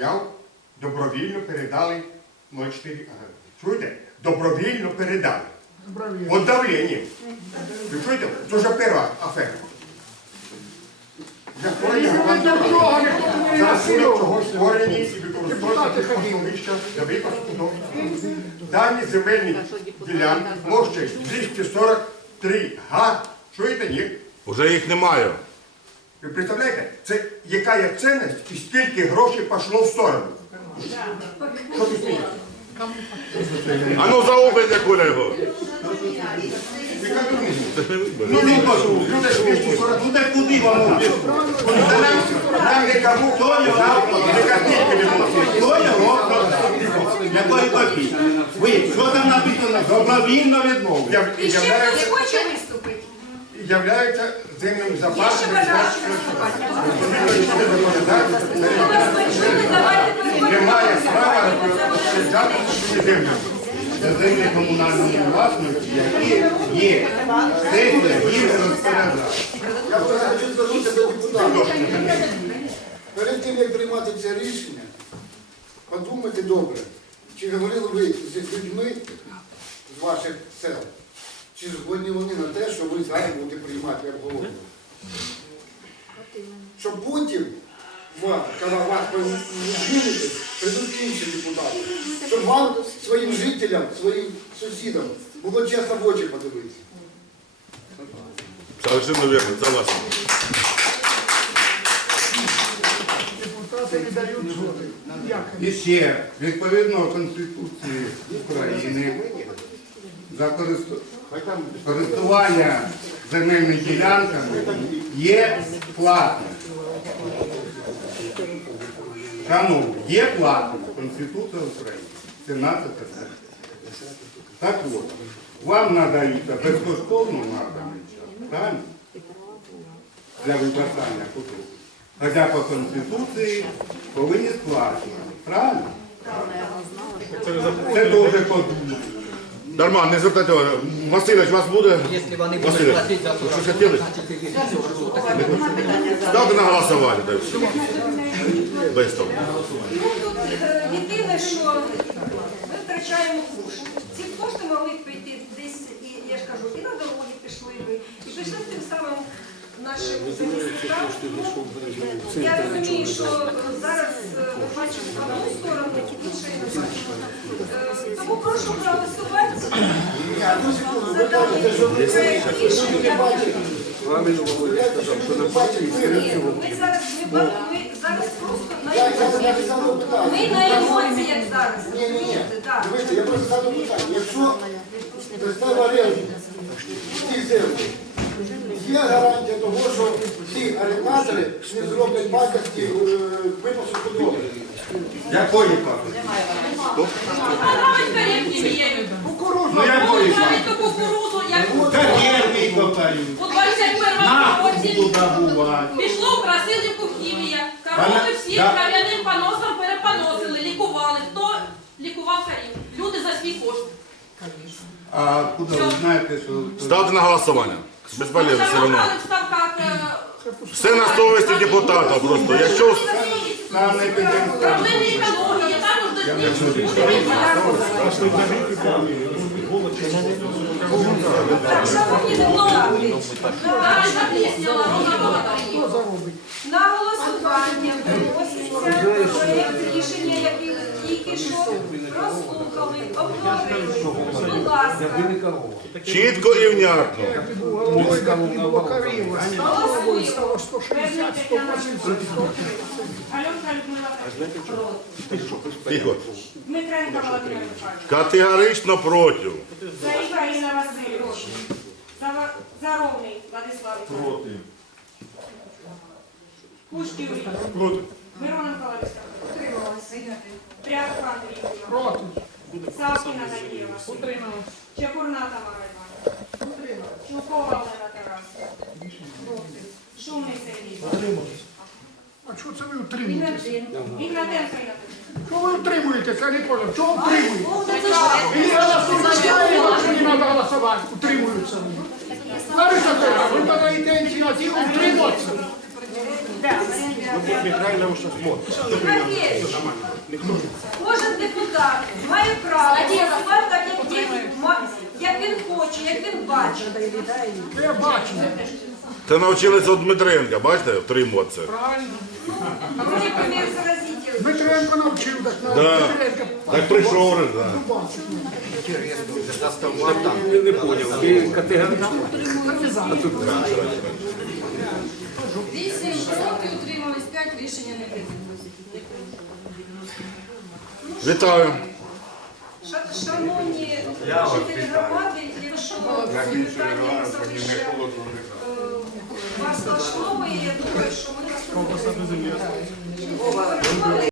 Яв добровільно передали 0,4. Ага. Чуєте? Добровільно передали. От давлення. Ви чуєте? Це вже перша афера. Створені і використовуються для худоби. Дані земельні ділянки площею 243 га. Чуєте, ні? Уже їх немає. Ви представляєте, це яка є цінність і скільки грошей пішло в сторону? Що ти смієшся? А ну заубайте Коля його. Яка дурниця? Ну не кажу, люди ж 240, ну де куди воно? Нам не кому, хто його, не копійки не було. Хто його? Якої копійки? Ви, що там написано? Добровільно. Я- І ще Являється, хоче виступити? Являється земним запасом. переходимо. Немає права землю. Це землі комунальної власності, які є. Їх розпоряджає. Я просто хочу звернутися до депутатів. Перед тим, як приймати це рішення, подумайте добре, чи говорили ви з людьми з ваших сел, чи згодні вони на те, що ви зараз будете приймати як голову. Щоб потім, вам, коли вас зміните, прийдуть інші депутати, щоб вам, своїм жителям, своїм сусідам було чесно в очі подивитися. Совершенно верно, согласен. Депутати не дають згоди. І ще, відповідно Конституції України, за користування земельними ділянками є платне. Шановні, є платне. Конституція України. 17 стаття. Так от, вам надаються безкоштовно наданий час, правильно? Для випасання куток. Хоча по Конституції повинні сплачувати. Правильно? Це дуже подумати. Дарма, не звертайте увагу. Васильович, вас буде? Если вони будуть Васильович, платити за що ж хотіли? Ставте на голосування, дай все. Вистав. Ну тут е, єдине, що ми втрачаємо кошти. Ці кошти могли б піти десь, і я ж кажу, і на дороги пішли ми, і пішли б тим самим нашим захисникам. Ну, Я розумію, що е, зараз е, ми бачимо одну сторону, іншої не бачимо. Е, Тому прошу проголосувати за даний що рішення. Ні, ми зараз не ба- ми зараз просто на емоціях. Ми на емоціях зараз. Ні, ні, ні. розумієте, так. Дивіться, я просто задав питання. Якщо представ оренду ці землі, є гарантія того, що ці орендатори не зроблять пакості е, випуску худоби. Якої віяють. Ну якої пакості? Навіть ту кукурузу, як Та гірки у 21 Нафту році пішло в Красилівку хімія. Корови всі Да. трав'яним поносом перепоносили, лікували. Хто лікував корів? Люди за свій кошт. А куди ви знаєте, що... Ставте на голосування. Безполезно все одно. Все на совісті депутата просто. Якщо підемо. Так, шановні депутати, Зараз запісняла, на голосування виноситься проєкт рішення, який тільки що прослухали, обговорили. Будь ласка, чітко і внятно. Був головою не було Каріла. голосуємо. Стало 160, 180, 100. Альонка Людмила Тихо. Дмитренко Володимир Михайлович. Категорично проти. Заїка Інна Васильович. Зава- Заровний Владислав. Проти. Пушків Проти. Мироненко Владислав. Проти. Савкіна Надієва. Чепурна Тамара Іванівна. Чулкова Олена Тарасова. Шумний Сергій. А чого це ви утримуєтеся? Ігнатенко Інна. Чого ви утримуєтеся? Я не понял. Чого утримуєтеся? Или голосують, що не треба голосувати. Утримуються. Лариса Петровна, ви подаєте ініціативу утримуватися. Валерій, Кожен депутат має право голосувати так, як він, як він хоче, як він бачить. Я бачу. Це навчилися від Дмитренка, бачите, втримуватися. Правильно. заразитель. Дмитренко навчив, так на Да. Дмитренко. Так прийшов, же, да. Вісім проти, утримались п'ять, рішення не. Вітаю. Ша- Шановні жителі громади, якщо питання залише вас влаштовує, я думаю, що ми наступного